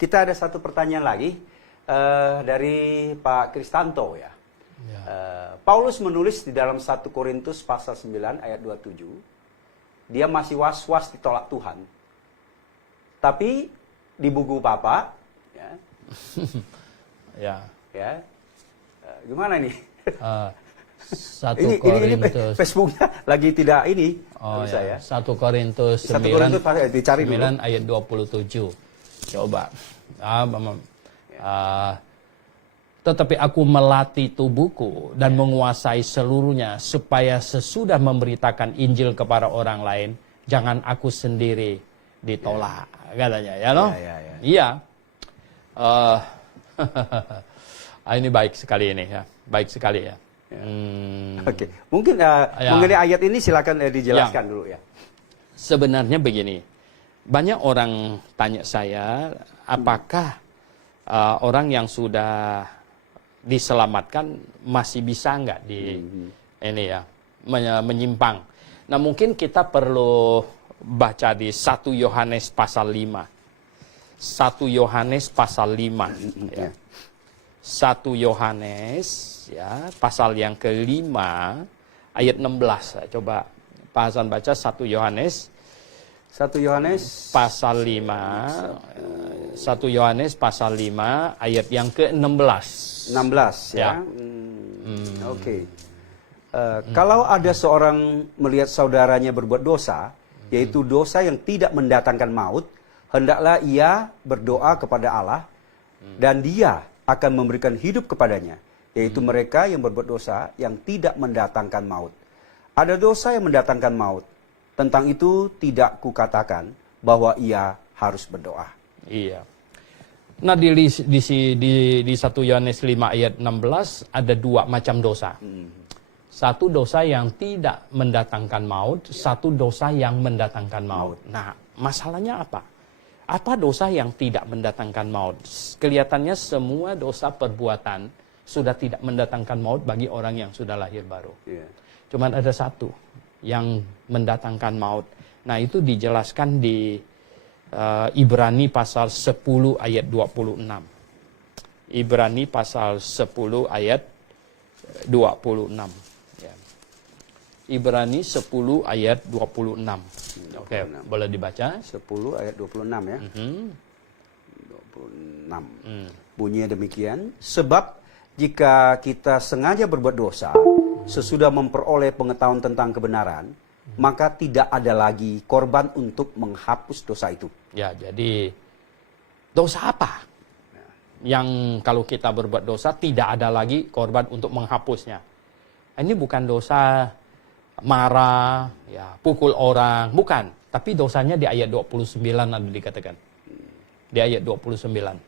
kita ada satu pertanyaan lagi dari Pak Kristanto ya. Paulus menulis di dalam 1 Korintus pasal 9 ayat 27, dia masih was-was ditolak Tuhan. Tapi di buku Bapak, gimana nih? 1 Korintus. Ini Facebooknya lagi tidak ini. Ya. 1 Korintus 9 ayat 27. Coba. Tetapi aku melatih tubuhku dan menguasai seluruhnya, supaya sesudah memberitakan Injil kepada orang lain, jangan aku sendiri ditolak, katanya, ya loh? Iya. Ini baik sekali ini ya, baik sekali ya. Oke, mungkin mengenai ayat ini silakan dijelaskan dulu ya. Sebenarnya begini, banyak orang tanya saya, apakah orang yang sudah diselamatkan masih bisa nggak ini ya menyimpang. Nah mungkin kita perlu baca di 1 Yohanes pasal 5. 1 Yohanes pasal 5 ya. 1 Yohanes ya, pasal yang ke-5 ayat 16. Coba Pak Hasan baca 1 Yohanes. 1 Yohanes pasal 5. 1 Yohanes pasal 5 ayat yang ke-16. 16 ya. Oke. Kalau ada seorang melihat saudaranya berbuat dosa, yaitu dosa yang tidak mendatangkan maut, hendaklah ia berdoa kepada Allah, dan Dia akan memberikan hidup kepadanya, yaitu mereka yang berbuat dosa yang tidak mendatangkan maut. Ada dosa yang mendatangkan maut. Tentang itu tidak kukatakan bahwa ia harus berdoa. Iya. Nah di 1 Yohanes 5 ayat 16 ada 2 macam dosa. Satu dosa yang tidak mendatangkan maut, satu dosa yang mendatangkan maut. Nah masalahnya apa? Apa dosa yang tidak mendatangkan maut? Kelihatannya semua dosa perbuatan sudah tidak mendatangkan maut bagi orang yang sudah lahir baru. Cuman ada satu yang mendatangkan maut. Nah itu dijelaskan di Ibrani pasal 10 ayat 26. Ibrani pasal 10 ayat 26. Ya. Ibrani 10 ayat 26. Oke, boleh dibaca? 10 ayat 26 ya. 26. Bunyinya demikian. Sebab jika kita sengaja berbuat dosa, sesudah memperoleh pengetahuan tentang kebenaran, maka tidak ada lagi korban untuk menghapus dosa itu. Ya, jadi dosa apa? Yang kalau kita berbuat dosa tidak ada lagi korban untuk menghapusnya. Ini bukan dosa marah, ya, pukul orang, bukan. Tapi dosanya di ayat 29 ada dikatakan. Di ayat 29.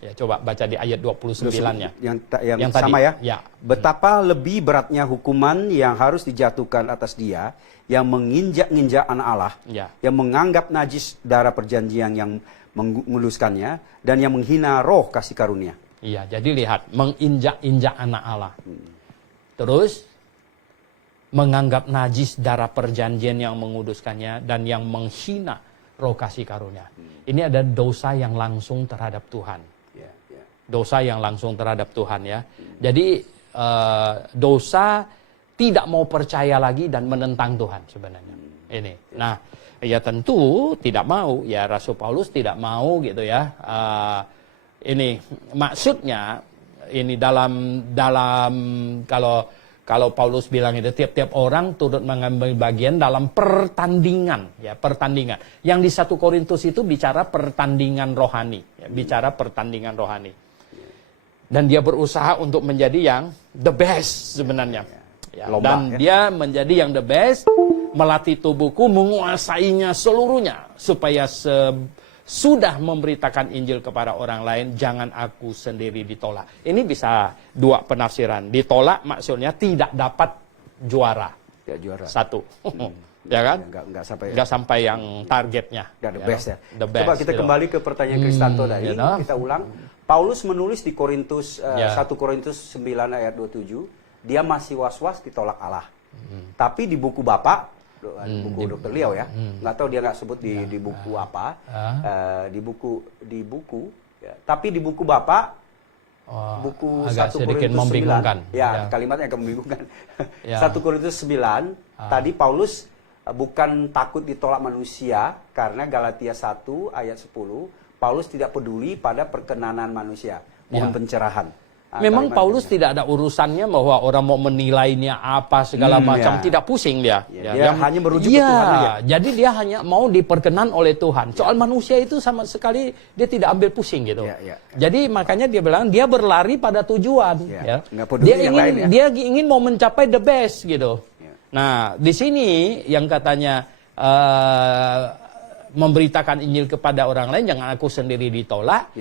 Ya, coba baca di ayat 29-nya. Yang sama tadi, ya. Betapa lebih beratnya hukuman yang harus dijatuhkan atas dia yang menginjak-injak anak Allah, yang menganggap najis darah perjanjian yang menguluskannya, dan yang menghina roh kasih karunia. Iya, jadi lihat, menginjak-injak anak Allah. Terus, menganggap najis darah perjanjian yang menguduskannya, dan yang menghina roh kasih karunia. Ini ada dosa yang langsung terhadap Tuhan. Dosa yang langsung terhadap Tuhan ya. Jadi dosa tidak mau percaya lagi dan menentang Tuhan sebenarnya. Ini. Nah, ya tentu tidak mau ya, Rasul Paulus tidak mau gitu ya. Ini maksudnya ini dalam kalau Paulus bilang itu tiap-tiap orang turut mengambil bagian dalam pertandingan ya, pertandingan. Yang di 1 Korintus itu bicara pertandingan rohani, ya, bicara pertandingan rohani. Dan dia berusaha untuk menjadi yang the best sebenarnya. Ya, dan dia menjadi yang the best, melatih tubuhku, menguasainya seluruhnya, supaya sudah memberitakan Injil kepada orang lain, jangan aku sendiri ditolak. Ini bisa 2 penafsiran. Ditolak maksudnya tidak dapat juara. Ya, juara. 1. Ya kan? Nggak sampai yang targetnya. Nggak the best ya. The best, coba kita kembali ke pertanyaan Kristanto tadi. Kita ulang. Paulus menulis di 1 Korintus 9 ayat 27, dia masih was-was ditolak Allah. Tapi di buku Bapak, buku Dr. Liao ya. Nggak tahu dia nggak sebut di buku apa. Di buku ya. Tapi di buku Bapak buku agak 1 sedikit Korintus 9. membingungkan. Ya, kalimatnya agak membingungkan. Ya. 1 Korintus 9 tadi Paulus bukan takut ditolak manusia karena Galatia 1 ayat 10 Paulus tidak peduli pada perkenanan manusia, mohon pencerahan. Memang Paulus tidak ada urusannya bahwa orang mau menilainya apa segala macam, tidak pusing dia. Dia hanya merujuk ke Tuhan aja. Jadi dia hanya mau diperkenan oleh Tuhan. Soal manusia itu sama sekali dia tidak ambil pusing gitu. Jadi makanya dia bilang dia berlari pada tujuan. Dia ingin mau mencapai the best gitu. Nah di sini yang katanya memberitakan Injil kepada orang lain, jangan aku sendiri ditolak.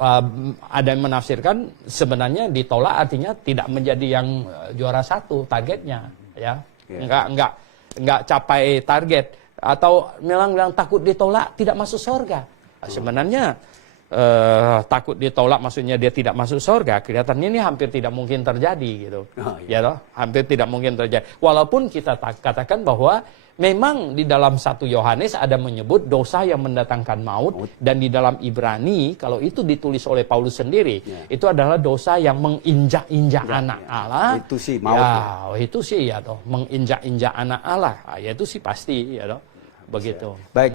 Ada yang menafsirkan sebenarnya ditolak artinya tidak menjadi yang juara satu targetnya, ya, nggak capai target, atau bilang takut ditolak tidak masuk surga. Sebenarnya takut ditolak maksudnya dia tidak masuk surga, kelihatannya ini hampir tidak mungkin terjadi gitu, ya toh, hampir tidak mungkin terjadi. Walaupun kita katakan bahwa memang di dalam 1 Yohanes ada menyebut dosa yang mendatangkan maut, dan di dalam Ibrani kalau itu ditulis oleh Paulus sendiri, itu adalah dosa yang menginjak-injak anak Allah. Itu sih maut. Itu sih ya toh, menginjak-injak anak Allah. Ya itu sih pasti ya toh. Begitu. Baik.